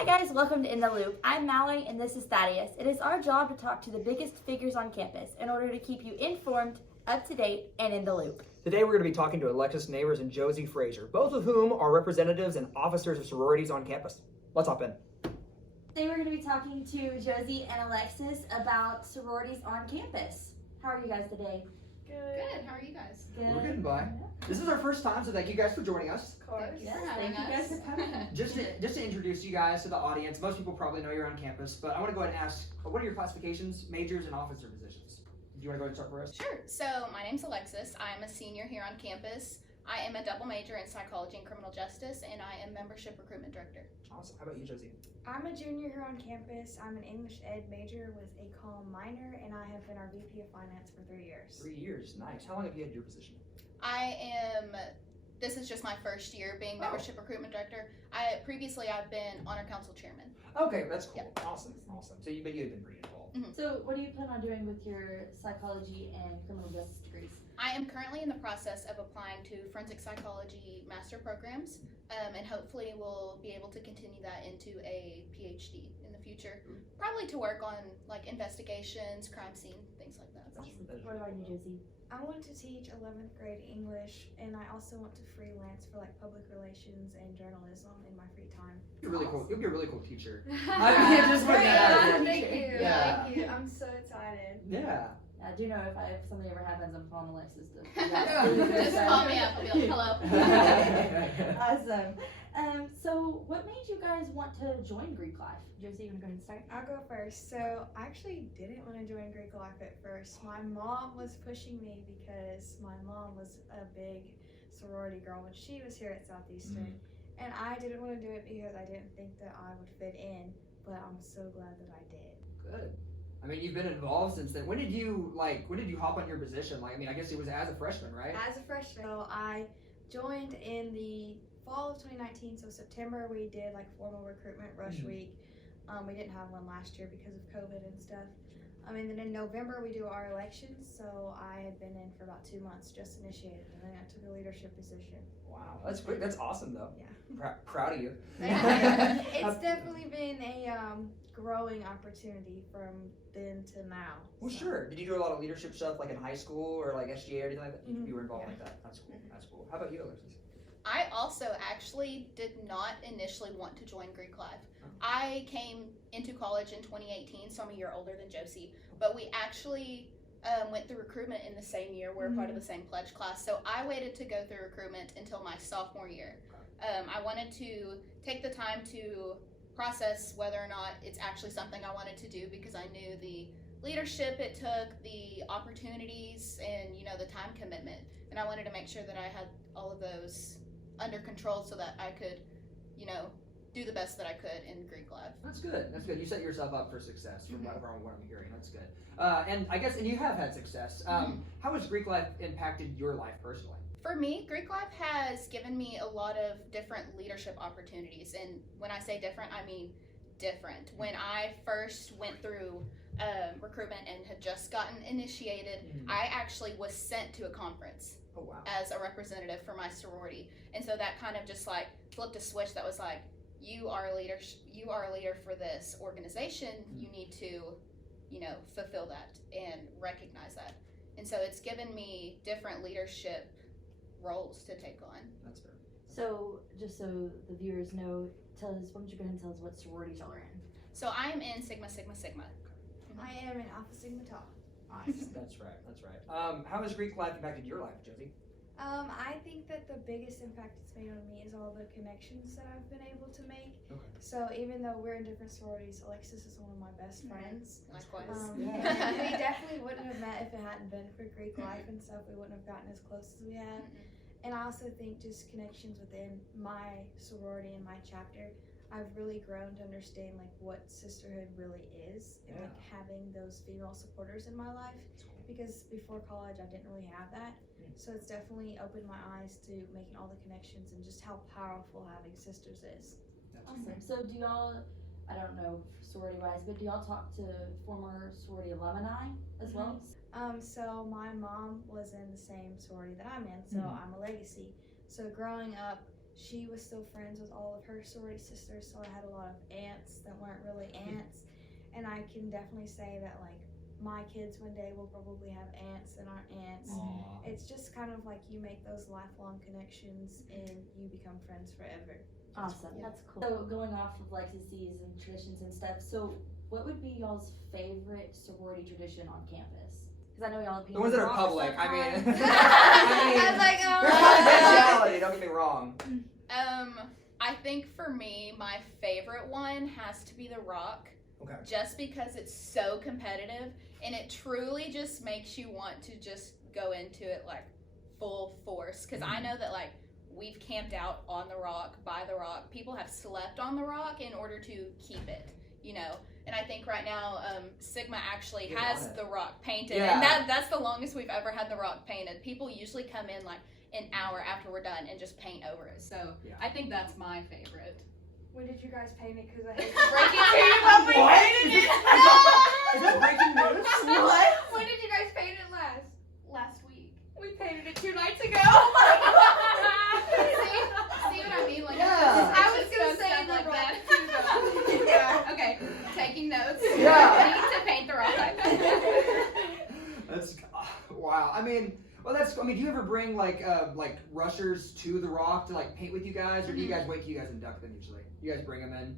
Hi guys, welcome to In the Loop. I'm Malori and this is Thaddeus. It is our job to talk to the biggest figures on campus in order to keep you informed, up to date, and in the loop. Today we're going to be talking to Alexis Nabors and Josie Frazier, both of whom are representatives and officers of sororities on campus. Let's hop in. Today we're going to be talking to Josie and Alexis about sororities on campus. How are you guys today? Good. How are you guys? Good. We're getting by. This is our first time, so thank you guys for joining us. Of course. Yes, thank you guys for coming. Just to introduce you guys to the audience, most people probably know you're on campus, but I want to go ahead and ask, what are your classifications, majors, and officer positions? Do you want to go ahead and start for us? Sure. So my name's Alexis. I'm a senior here on campus. I am a double major in psychology and criminal justice, and I am membership recruitment director. Awesome. How about you, Josie? I'm a junior here on campus. I'm an English Ed major with a comm minor, and I have been our VP of Finance for 3 years. 3 years. Nice. How long have you had your position? This is just my first year being membership recruitment director. Previously I've been honor council chairman. Okay, that's cool. Yep. Awesome. So you've been pretty involved. So what do you plan on doing with your psychology and criminal justice degrees? I am currently in the process of applying to forensic psychology master programs, and hopefully we'll be able to continue that into a PhD in the future. Probably to work on like investigations, crime scene, things like that. What about you, Josie? I want to teach 11th grade English, and I also want to freelance for like public relations and journalism in my free time. You're really cool. You'll be a really cool teacher. I mean, just put that out there. Thank you. Yeah. Thank you. I'm so excited. Yeah. I do know if something ever happens, I'm calling Alexis to Just call me up. I'll be like, hello. Awesome. So what made you guys want to join Greek life? Josie, you want to go ahead and start? I'll go first. So I actually didn't want to join Greek life at first. My mom was pushing me because my mom was a big sorority girl when she was here at Southeastern. And I didn't want to do it because I didn't think that I would fit in, but I'm so glad that I did. Good. I mean, you've been involved since then. When did you hop on your position? Like, I mean, I guess it was as a freshman, right? As a freshman, so I joined in the fall of 2019. So September we did like formal recruitment rush week. We didn't have one last year because of COVID and stuff. And then in November we do our elections. So I had been in for about 2 months, just initiated, and then I took a leadership position. Wow, that's quick. That's awesome, though. Yeah. Proud of you. It's definitely been a growing opportunity from then to now. Well, sure. Did you do a lot of leadership stuff like in high school or like SGA or anything like that? You were involved like that. That's cool. That's cool. How about you, Alexis? I also actually did not initially want to join Greek life. I came into college in 2018, so I'm a year older than Josie, but we actually went through recruitment in the same year. We're part of the same pledge class, so I waited to go through recruitment until my sophomore year. I wanted to take the time to process whether or not it's actually something I wanted to do, because I knew the leadership it took, the opportunities, and the time commitment, and I wanted to make sure that I had all of those under control so that I could do the best that I could in Greek life. That's good. That's good. You set yourself up for success from what I'm hearing. That's good. And I guess, and you have had success. How has Greek life impacted your life personally? For me, Greek life has given me a lot of different leadership opportunities. And when I say different, I mean different. When I first went through recruitment and had just gotten initiated, I actually was sent to a conference as a representative for my sorority. And so that kind of just like flipped a switch that was like, you are a leader for this organization. You need to, fulfill that and recognize that. And so it's given me different leadership roles to take on. That's fair. So just so the viewers know, why don't you go ahead and tell us what sororities y'all are in? So I'm in Sigma Sigma Sigma. I am in Alpha Sigma Tau. Nice. That's right. How has Greek life impacted your life, Josie? I think that the biggest impact it's made on me is all the connections that I've been able to make. Okay. So even though we're in different sororities, Alexis is one of my best friends. Likewise. We definitely wouldn't have met if it hadn't been for Greek life and stuff. We wouldn't have gotten as close as we have. And I also think just connections within my sorority and my chapter, I've really grown to understand like what sisterhood really is, and like having those female supporters in my life. Because before college, I didn't really have that. So it's definitely opened my eyes to making all the connections and just how powerful having sisters is. Awesome. So do y'all, I don't know sorority wise, but do y'all talk to former sorority alumni as well? So my mom was in the same sorority that I'm in, so I'm a legacy. So growing up, she was still friends with all of her sorority sisters, so I had a lot of aunts that weren't really aunts. And I can definitely say that, like, my kids one day will probably have aunts that aren't aunts. Aww. It's just kind of like you make those lifelong connections and you become friends forever. Awesome. Yeah. That's cool. So going off of legacies and traditions and stuff, so what would be y'all's favorite sorority tradition on campus? Because I know y'all have The ones that are public. I mean, I was like, there's confidentiality. Don't get me wrong. I think for me, my favorite one has to be the Rock. Okay. Just because it's so competitive and it truly just makes you want to just go into it like full force. Because I know that like we've camped out on the Rock, by the Rock. People have slept on the Rock in order to keep it, you know. And I think right now Sigma actually has the Rock painted, and that's the longest we've ever had the Rock painted. People usually come in like an hour after we're done and just paint over it. So I think that's my favorite. When did you guys paint it? Because I hate Breaking news! But we What? painted it! Is this breaking news? What? When did you guys paint it last? Last week. We painted it 2 nights ago. See what I mean? Like, Yeah. I was It's gonna just say stuff the like Rock that. too, though. Yeah. Okay, taking notes. Yeah. We need to paint the Rock. That's wow. I mean, well, that's. I mean, do you ever bring like rushers to the Rock to like paint with you guys, or do you guys wait till you guys induct them usually? You guys bring them in.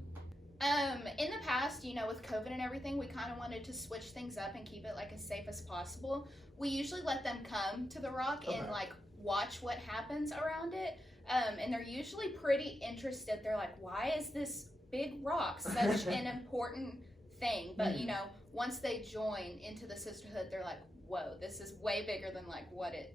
In the past, you know, with COVID and everything, we kind of wanted to switch things up and keep it like as safe as possible. We usually let them come to the Rock and like watch what happens around it. And they're usually pretty interested. They're like, why is this big rock such an important thing? But you know, once they join into the sisterhood, they're like, whoa, this is way bigger than like what it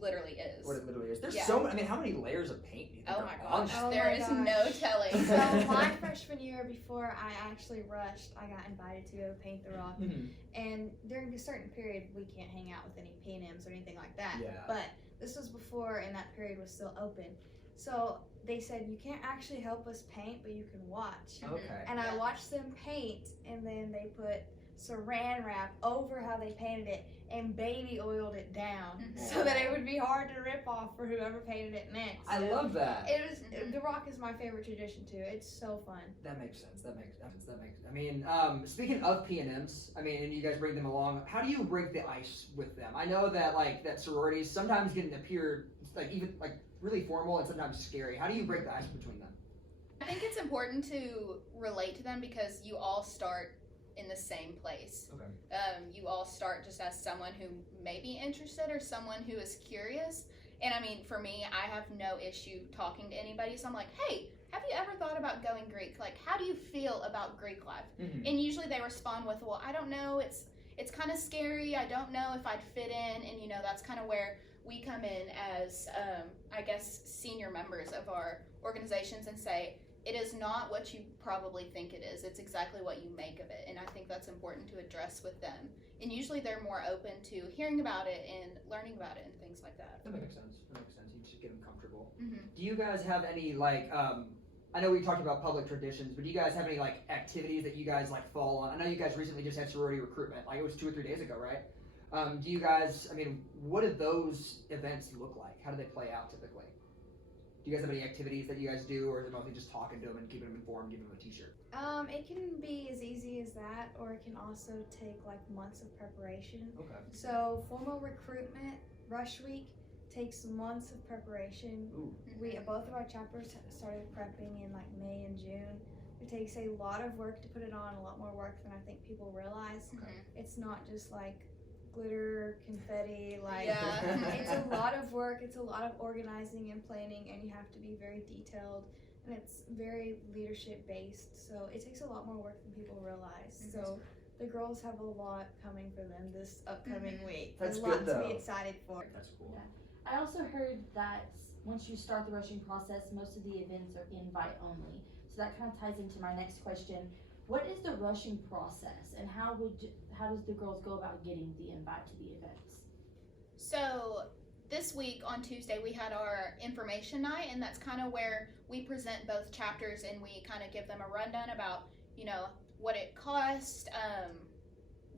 literally is. What it literally is. There's Yeah. so many. I mean, how many layers of paint do you think Oh are my on gosh, that? Oh there my is gosh. no telling. So my freshman year, before I actually rushed, I got invited to go paint the Rock. Mhm. And during a certain period, we can't hang out with any P&Ms or anything like that. Yeah. But this was before, and that period was still open. So they said, you can't actually help us paint, but you can watch. Okay. And I watched them paint, and then they put saran wrap over how they painted it and baby oiled it down so that it would be hard to rip off for whoever painted it next. I love that. It was the Rock is my favorite tradition too. It's so fun. That makes sense. That makes sense. I mean, speaking of P&Ms, I mean, and you guys bring them along. How do you break the ice with them? I know that that sororities sometimes can appear like even like really formal and sometimes scary. How do you break the ice between them? I think it's important to relate to them because you all start in the same place. Okay. You all start just as someone who may be interested or someone who is curious. And I mean, for me, I have no issue talking to anybody. So I'm like, hey, have you ever thought about going Greek? Like, how do you feel about Greek life? Mm-hmm. And usually they respond with, well, I don't know. It's kind of scary. I don't know if I'd fit in. And, you know, that's kind of where we come in as, I guess, senior members of our organizations and say, it is not what you probably think it is. It's exactly what you make of it. And I think that's important to address with them. And usually they're more open to hearing about it and learning about it and things like that. That makes sense. You just get them comfortable. Mm-hmm. Do you guys have any I know we talked about public traditions, but do you guys have any activities that you guys fall on? I know you guys recently just had sorority recruitment. It was 2 or 3 days ago, right? Do you guys? I mean, what do those events look like? How do they play out typically? Do you guys have any activities that you guys do, or is it mostly just talking to them and keeping them informed, giving them a t-shirt? It can be as easy as that, or it can also take months of preparation. Okay. So formal recruitment, rush week, takes months of preparation. Ooh. We both of our chapters started prepping in May and June. It takes a lot of work to put it on, a lot more work than I think people realize. Okay. It's not just glitter, confetti, Yeah. it's a lot of work, it's a lot of organizing and planning, and you have to be very detailed, and it's very leadership based, so it takes a lot more work than people realize. So the girls have a lot coming for them this upcoming week. That's There's a lot good, though. to be excited for. That's cool. Yeah. I also heard that once you start the rushing process, most of the events are invite only. So that kind of ties into my next question. What is the rushing process, and how does the girls go about getting the invite to the events? So this week on Tuesday we had our information night, and that's kind of where we present both chapters and we kind of give them a rundown about, you know, what it costs,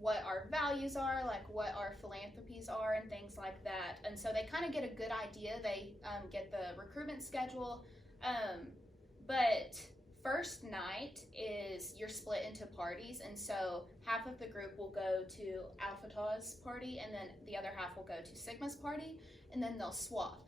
what our values are, what our philanthropies are and things like that. And so they kind of get a good idea. They get the recruitment schedule, But first night is you're split into parties, and so half of the group will go to Alpha Tau's party, and then the other half will go to Sigma's party, and then they'll swap.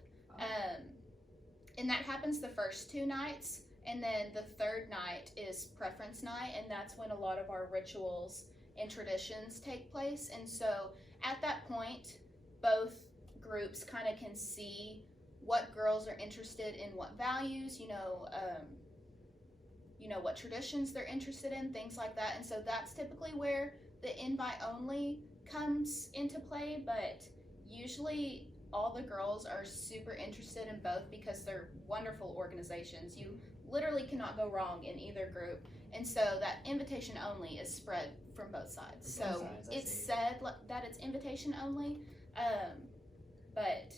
And that happens the first 2 nights, and then the third night is preference night, and that's when a lot of our rituals and traditions take place. And so at that point, both groups kind of can see what girls are interested in, what values, what traditions they're interested in, things like that. And so that's typically where the invite only comes into play, but usually all the girls are super interested in both because they're wonderful organizations. You literally cannot go wrong in either group. And so that invitation only is spread from both sides. From both So sides, I it's see. said that it's invitation only, but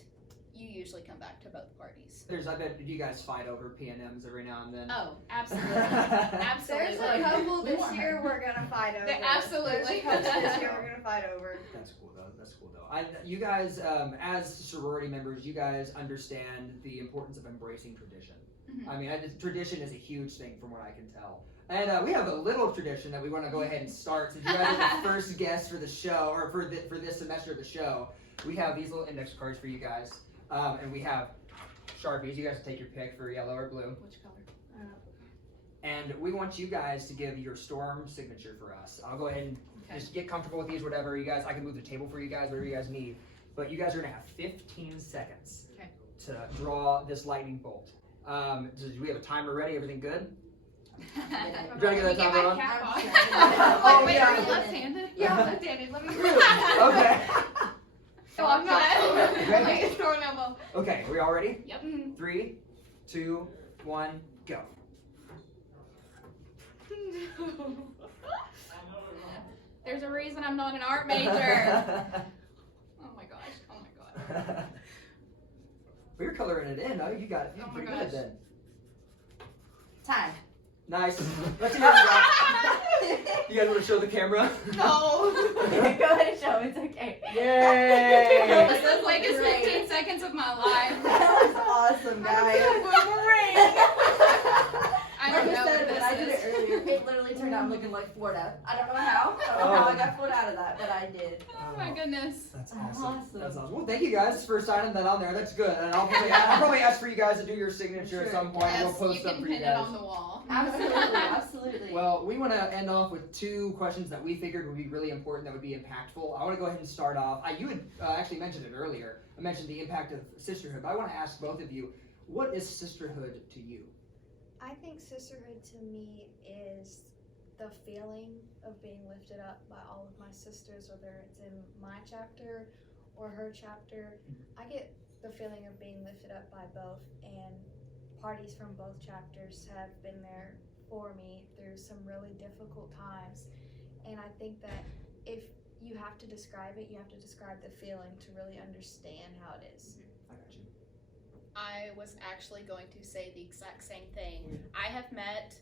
you usually come back to both parties. I bet you guys fight over P&Ms every now and then. Oh, absolutely. There's a couple We this want year we're gonna fight over. Absolutely. There's a couple this year we're gonna fight over. That's cool though. You guys, as sorority members, you guys understand the importance of embracing tradition. Mhm. I mean, tradition is a huge thing from what I can tell. And we have a little tradition that we want to go ahead and start. Since you guys are the first guests for the show, or for this semester of the show, we have these little index cards for you guys, and we have Sharpies. You guys can take your pick for yellow or blue. Which color? And we want you guys to give your storm signature for us. I'll go ahead and just get comfortable with these, whatever you guys. I can move the table for you guys, whatever you guys need. But you guys are gonna have 15 seconds to draw this lightning bolt. Do we have a timer ready? Everything good? I'm trying to get that Get timer my on? cap on. Oh, Wait, yeah. are you left-handed? Yeah, I'm left-handed. Let me. Okay. No, I'm not. Okay. I'm like a throwing elbow. Okay, are we all ready? Yep. 3, 2, 1, go. There's a reason I'm not an art major. Oh my gosh. Well, you're coloring it in. Oh, you got it. Oh my Pretty gosh. good then. Time. Nice. Let's see what you got. You guys want to show the camera? No. Go ahead and show. It's okay. Yay! This is like it's 15 seconds of my life. That was awesome, guys. I Like don't I know said, what when I did this it is. earlier, it literally turned out looking like Florida. I don't know how. I don't know how I got pulled out of that, but I did. Oh my goodness. That's awesome. Awesome. That's awesome. Well, thank you guys for signing that on there. That's good. And I'll probably ask for you guys to do your signature at some point. Yes, We'll post you them can for pin you it guys. on the wall. Absolutely. Well, we want to end off with 2 questions that we figured would be really important, that would be impactful. I want to go ahead and start off. You had actually mentioned it earlier. I mentioned the impact of sisterhood, but I want to ask both of you, what is sisterhood to you? I think sisterhood to me is the feeling of being lifted up by all of my sisters, whether it's in my chapter or her chapter. I get the feeling of being lifted up by both, and parties from both chapters have been there for me through some really difficult times. And I think that if you have to describe it, you have to describe the feeling to really understand how it is. I got you. I was actually going to say the exact same thing. I have met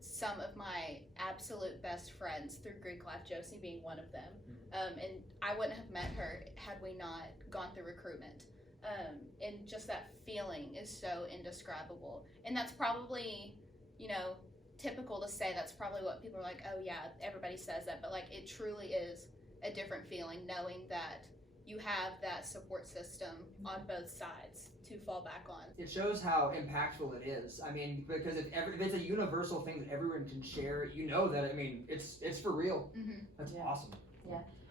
some of my absolute best friends through Greek life, Josie being one of them. And I wouldn't have met her had we not gone through recruitment. And just that feeling is so indescribable. And that's probably, typical to say. That's probably what people are like, oh yeah, everybody says that. But like, it truly is a different feeling knowing that you have that support system on both sides to fall back on. It shows how impactful it is. I mean, because if it's a universal thing that everyone can share, you know that, I mean, it's for real. Mm-hmm. That's Yeah. awesome.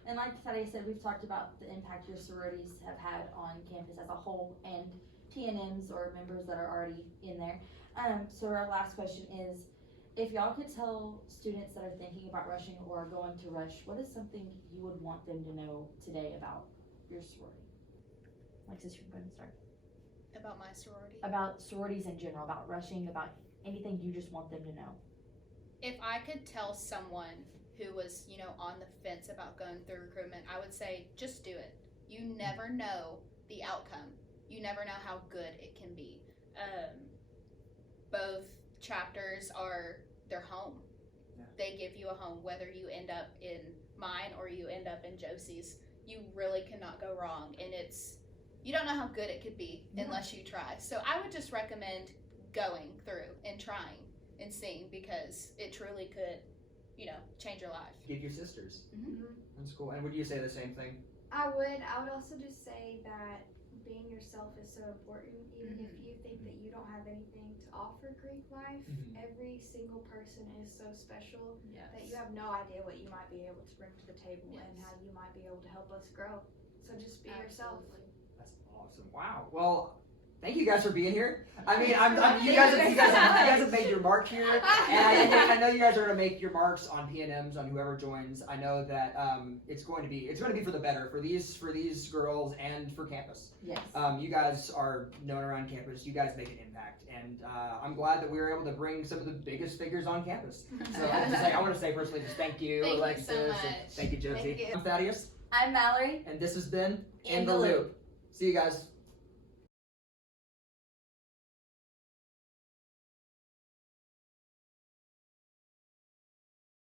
And like Thaddeus said, we've talked about the impact your sororities have had on campus as a whole, and TNMs or members that are already in there. So our last question is, if y'all could tell students that are thinking about rushing or going to rush, what is something you would want them to know today about your sorority? Alexis, you're going to start. About my sorority. About sororities in general, about rushing, about anything you just want them to know. If I could tell someone who was, on the fence about going through recruitment, I would say just do it. You never know the outcome. You never know how good it can be. Both chapters are their home. Yeah. They give you a home, whether you end up in mine or you end up in Josie's. You really cannot go wrong, and you don't know how good it could be unless you try. So I would just recommend going through and trying and seeing, because it truly could, you know, change your life. Give your sisters. Mm-hmm. That's cool. And would you say the same thing? I would also just say that being yourself is so important. Even if you think that you don't have anything to offer Greek life, every single person is so special that you have no idea what you might be able to bring to the table and how you might be able to help us grow. So just be yourself. That's awesome. Wow. Well, thank you guys for being here. I mean, you guys have made your mark here, and I know you guys are going to make your marks on P&Ms on whoever joins. I know that it's going to be for the better for these girls and for campus. Yes. You guys are known around campus. You guys make an impact, and I'm glad that we were able to bring some of the biggest figures on campus. So I want to say personally, just thank you, Thank you Alexis, so much. and thank you, Josie. Thank you. I'm Thaddeus, I'm Mallory. and this has been In the Loop. See you guys.